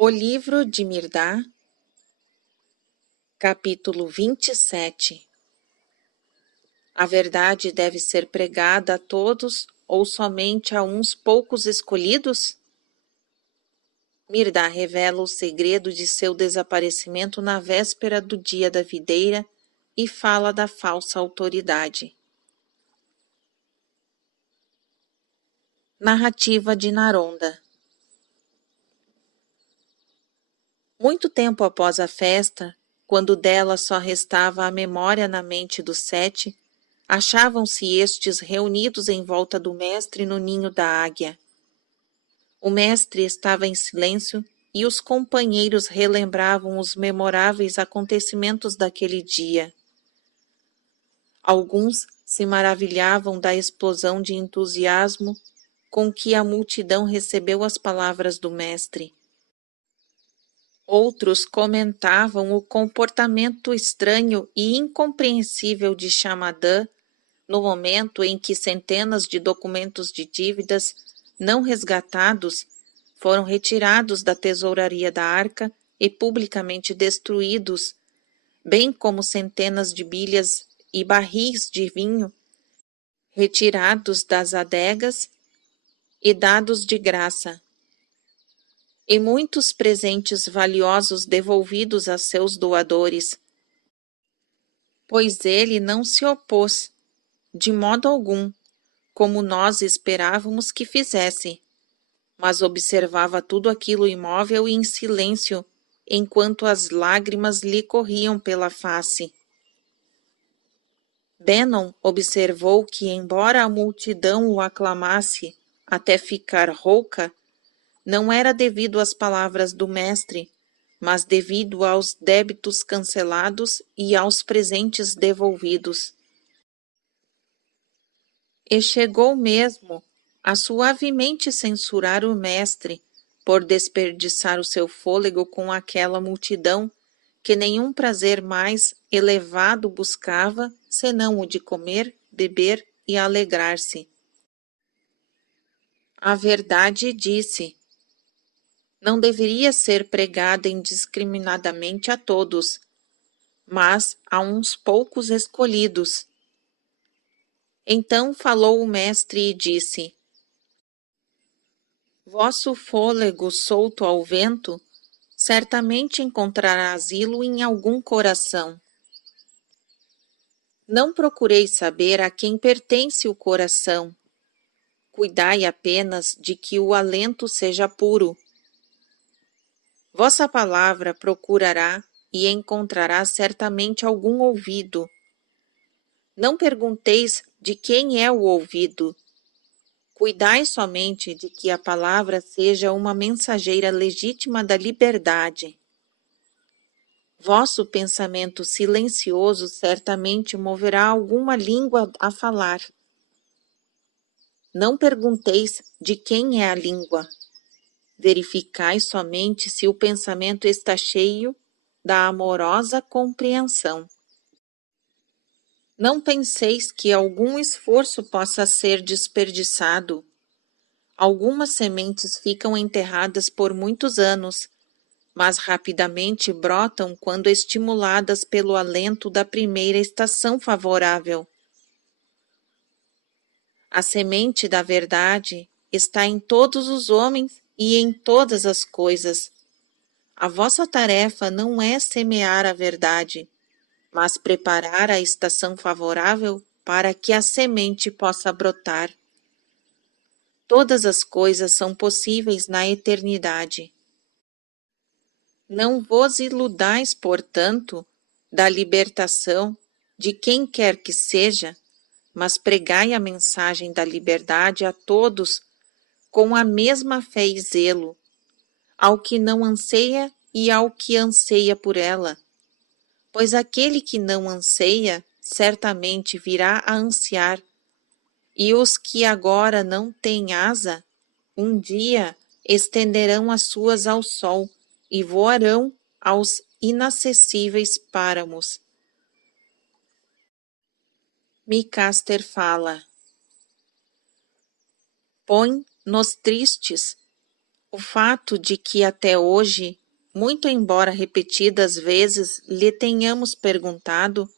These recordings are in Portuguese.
O livro de Mirdá, capítulo 27. A verdade deve ser pregada a todos ou somente a uns poucos escolhidos? Mirdá revela o segredo de seu desaparecimento na véspera do dia da videira e fala da falsa autoridade. Narrativa de Naronda. Muito tempo após a festa, quando dela só restava a memória na mente dos 7, achavam-se estes reunidos em volta do mestre no ninho da águia. O mestre estava em silêncio e os companheiros relembravam os memoráveis acontecimentos daquele dia. Alguns se maravilhavam da explosão de entusiasmo com que a multidão recebeu as palavras do mestre. Outros comentavam o comportamento estranho e incompreensível de Xamadã no momento em que centenas de documentos de dívidas não resgatados foram retirados da tesouraria da arca e publicamente destruídos, bem como centenas de bilhas e barris de vinho retirados das adegas e dados de graça, e muitos presentes valiosos devolvidos a seus doadores, pois ele não se opôs, de modo algum, como nós esperávamos que fizesse, mas observava tudo aquilo imóvel e em silêncio, enquanto as lágrimas lhe corriam pela face. Benon observou que, embora a multidão o aclamasse até ficar rouca, não era devido às palavras do mestre, mas devido aos débitos cancelados e aos presentes devolvidos. E chegou mesmo a suavemente censurar o mestre por desperdiçar o seu fôlego com aquela multidão que nenhum prazer mais elevado buscava senão o de comer, beber e alegrar-se. A verdade disse: não deveria ser pregada indiscriminadamente a todos, mas a uns poucos escolhidos. Então falou o mestre e disse: vosso fôlego solto ao vento certamente encontrará asilo em algum coração. Não procureis saber a quem pertence o coração. Cuidai apenas de que o alento seja puro. Vossa palavra procurará e encontrará certamente algum ouvido. Não pergunteis de quem é o ouvido. Cuidai somente de que a palavra seja uma mensageira legítima da liberdade. Vosso pensamento silencioso certamente moverá alguma língua a falar. Não pergunteis de quem é a língua. Verificai somente se o pensamento está cheio da amorosa compreensão. Não penseis que algum esforço possa ser desperdiçado. Algumas sementes ficam enterradas por muitos anos, mas rapidamente brotam quando estimuladas pelo alento da primeira estação favorável. A semente da verdade está em todos os homens e em todas as coisas. A vossa tarefa não é semear a verdade, mas preparar a estação favorável para que a semente possa brotar. Todas as coisas são possíveis na eternidade. Não vos iludais, portanto, da libertação de quem quer que seja, mas pregai a mensagem da liberdade a todos com a mesma fé e zelo, ao que não anseia e ao que anseia por ela, pois aquele que não anseia certamente virá a ansiar, e os que agora não têm asa, um dia estenderão as suas ao sol e voarão aos inacessíveis páramos. Micaster fala: põe nos tristes O fato de que até hoje, muito embora repetidas vezes lhe tenhamos perguntado,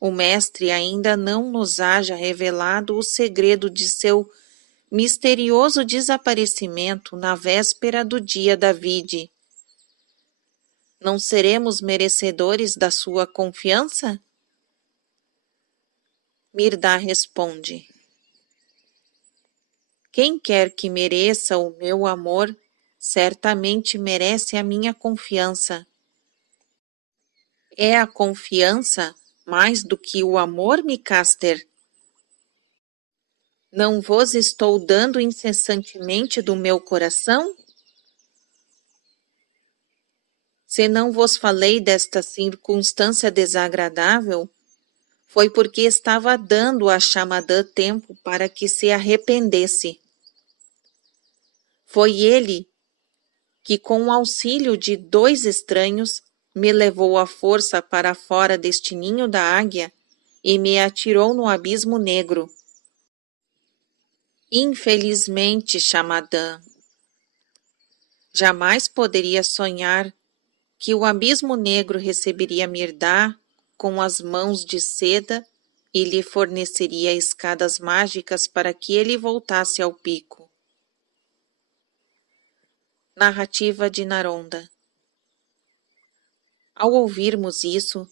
o mestre ainda não nos haja revelado o segredo de seu misterioso desaparecimento na véspera do dia da vide. Não seremos merecedores da sua confiança? Mirdá responde: quem quer que mereça o meu amor, certamente merece a minha confiança. É a confiança mais do que o amor, Micaster? Não vos estou dando incessantemente do meu coração? Se não vos falei desta circunstância desagradável, foi porque estava dando a Xamadã tempo para que se arrependesse. Foi ele que, com o auxílio de 2 estranhos, me levou à força para fora deste ninho da águia e me atirou no abismo negro. Infelizmente, Xamadã, jamais poderia sonhar que o abismo negro receberia Mirdá com as mãos de seda e lhe forneceria escadas mágicas para que ele voltasse ao pico. Narrativa de Naronda. Ao ouvirmos isso,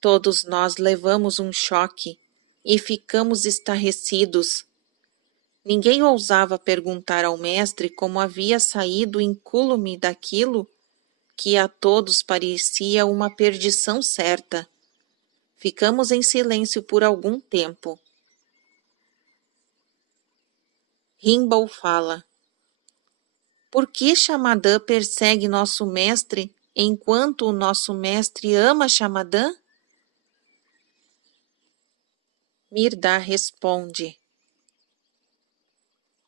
todos nós levamos um choque e ficamos estarrecidos. Ninguém ousava perguntar ao mestre como havia saído incólume daquilo que a todos parecia uma perdição certa. Ficamos em silêncio por algum tempo. Rimbaud fala: por que Xamadã persegue nosso mestre enquanto o nosso mestre ama Xamadã? Mirdá responde: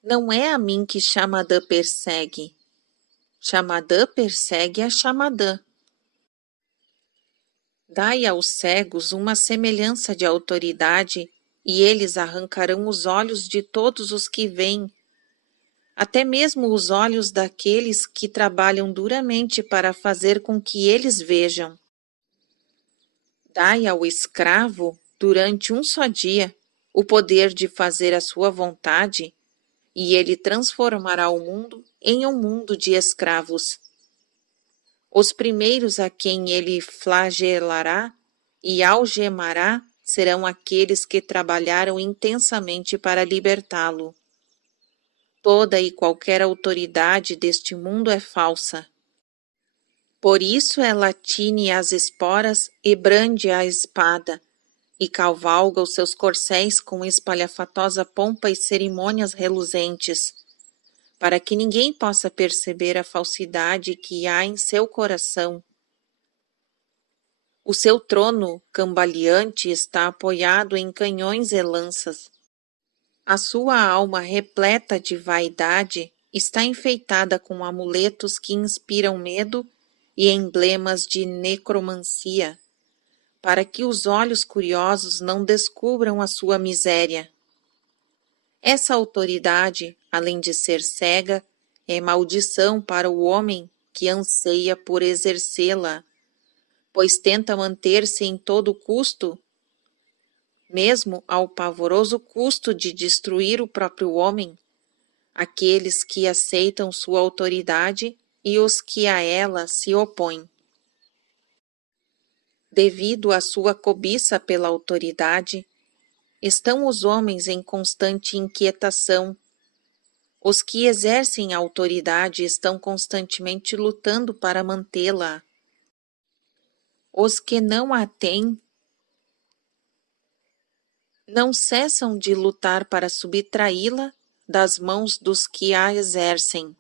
não é a mim que Xamadã persegue. Xamadã persegue a Xamadã. Dai aos cegos uma semelhança de autoridade, e eles arrancarão os olhos de todos os que veem, até mesmo os olhos daqueles que trabalham duramente para fazer com que eles vejam. Dai ao escravo, durante um só dia, o poder de fazer a sua vontade, e ele transformará o mundo em um mundo de escravos. Os primeiros a quem ele flagelará e algemará serão aqueles que trabalharam intensamente para libertá-lo. Toda e qualquer autoridade deste mundo é falsa. Por isso ela tine as esporas e brande a espada, e cavalga os seus corcéis com espalhafatosa pompa e cerimônias reluzentes, para que ninguém possa perceber a falsidade que há em seu coração. O seu trono cambaleante está apoiado em canhões e lanças. A sua alma repleta de vaidade está enfeitada com amuletos que inspiram medo e emblemas de necromancia, para que os olhos curiosos não descubram a sua miséria. Essa autoridade, além de ser cega, é maldição para o homem que anseia por exercê-la, pois tenta manter-se em todo custo, mesmo ao pavoroso custo de destruir o próprio homem, aqueles que aceitam sua autoridade e os que a ela se opõem. Devido à sua cobiça pela autoridade, estão os homens em constante inquietação. Os que exercem a autoridade estão constantemente lutando para mantê-la. Os que não a têm não cessam de lutar para subtraí-la das mãos dos que a exercem.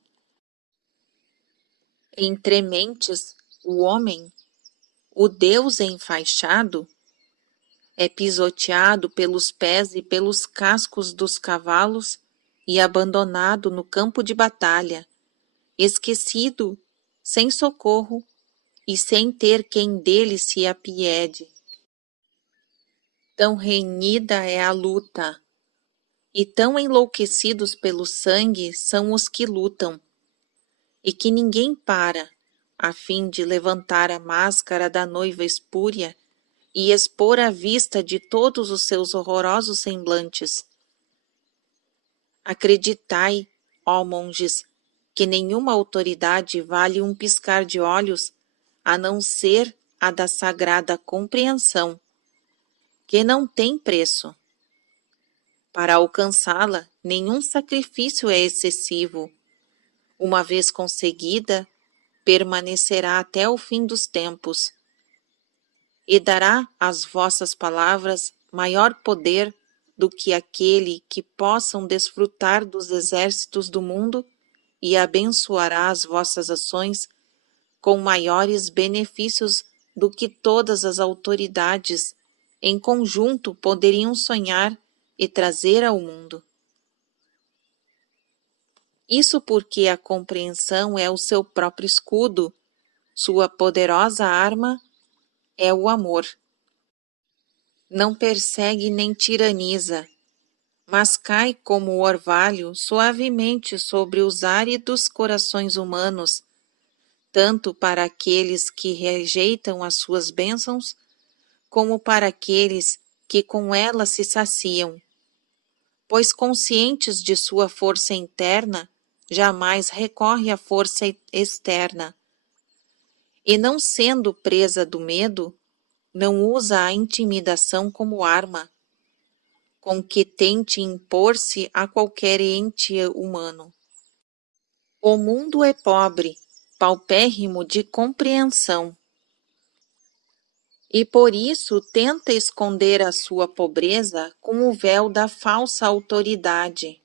Entre mentes, o homem, o Deus enfaixado, é pisoteado pelos pés e pelos cascos dos cavalos e abandonado no campo de batalha, esquecido, sem socorro e sem ter quem dele se apiede. Tão renhida é a luta, e tão enlouquecidos pelo sangue são os que lutam. e que ninguém para, a fim de levantar a máscara da noiva espúria e expor à vista de todos os seus horrorosos semblantes. Acreditai, ó monges, que nenhuma autoridade vale um piscar de olhos, a não ser a da sagrada compreensão, que não tem preço. Para alcançá-la, nenhum sacrifício é excessivo. Uma vez conseguida, permanecerá até o fim dos tempos, e dará às vossas palavras maior poder do que aquele que possam desfrutar dos exércitos do mundo, e abençoará as vossas ações com maiores benefícios do que todas as autoridades em conjunto poderiam sonhar e trazer ao mundo. Isso porque a compreensão é o seu próprio escudo, sua poderosa arma é o amor. Não persegue nem tiraniza, mas cai como o orvalho suavemente sobre os áridos corações humanos, tanto para aqueles que rejeitam as suas bênçãos, como para aqueles que com elas se saciam, pois conscientes de sua força interna, jamais recorre à força externa, e não sendo presa do medo, não usa a intimidação como arma, com que tente impor-se a qualquer ente humano. O mundo é pobre, paupérrimo de compreensão, e por isso tenta esconder a sua pobreza com o véu da falsa autoridade.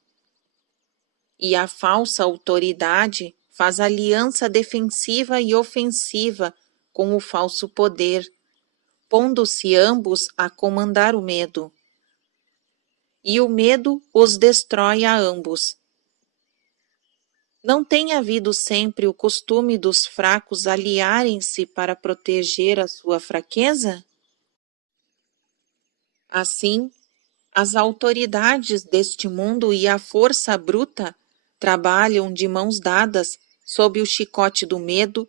E a falsa autoridade faz aliança defensiva e ofensiva com o falso poder, pondo-se ambos a comandar o medo. E o medo os destrói a ambos. Não tem havido sempre o costume dos fracos aliarem-se para proteger a sua fraqueza? Assim, as autoridades deste mundo e a força bruta trabalham de mãos dadas sob o chicote do medo,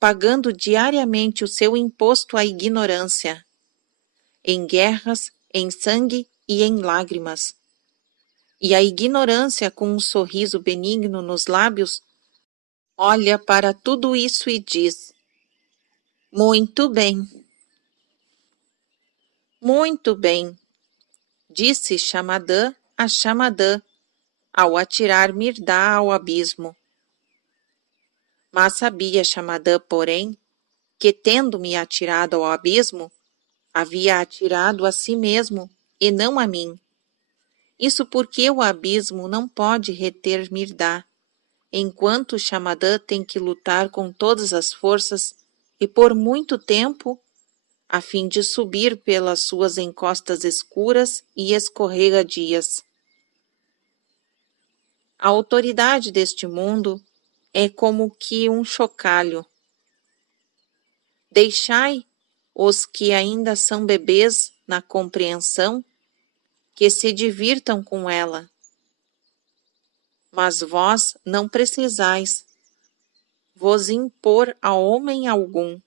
pagando diariamente o seu imposto à ignorância, em guerras, em sangue e em lágrimas. E a ignorância, com um sorriso benigno nos lábios, olha para tudo isso e diz: muito bem. Muito bem, disse Xamadã a Xamadã, ao atirar Mirdá ao abismo. Mas sabia Xamadã, porém, que, tendo-me atirado ao abismo, havia atirado a si mesmo e não a mim. Isso porque o abismo não pode reter Mirdá, enquanto Xamadã tem que lutar com todas as forças e por muito tempo, a fim de subir pelas suas encostas escuras e escorregadias. A autoridade deste mundo é como que um chocalho. Deixai os que ainda são bebês na compreensão, que se divirtam com ela. Mas vós não precisais vos impor a homem algum.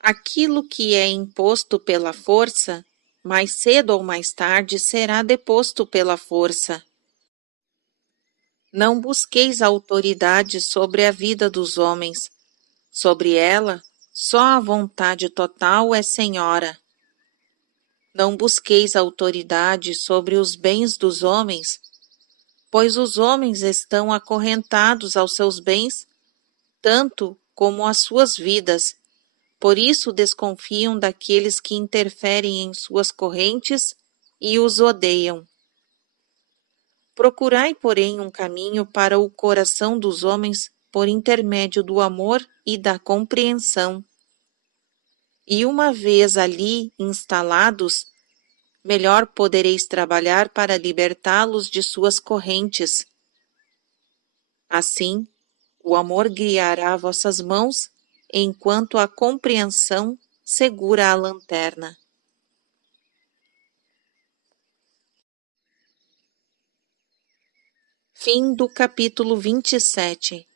Aquilo que é imposto pela força, mais cedo ou mais tarde será deposto pela força. Não busqueis autoridade sobre a vida dos homens. Sobre ela, só a vontade total é senhora. Não busqueis autoridade sobre os bens dos homens, pois os homens estão acorrentados aos seus bens, tanto como às suas vidas. Por isso desconfiam daqueles que interferem em suas correntes e os odeiam. Procurai, porém, um caminho para o coração dos homens por intermédio do amor e da compreensão. E uma vez ali instalados, melhor podereis trabalhar para libertá-los de suas correntes. Assim, o amor guiará vossas mãos, enquanto a compreensão segura a lanterna. Fim do capítulo 27.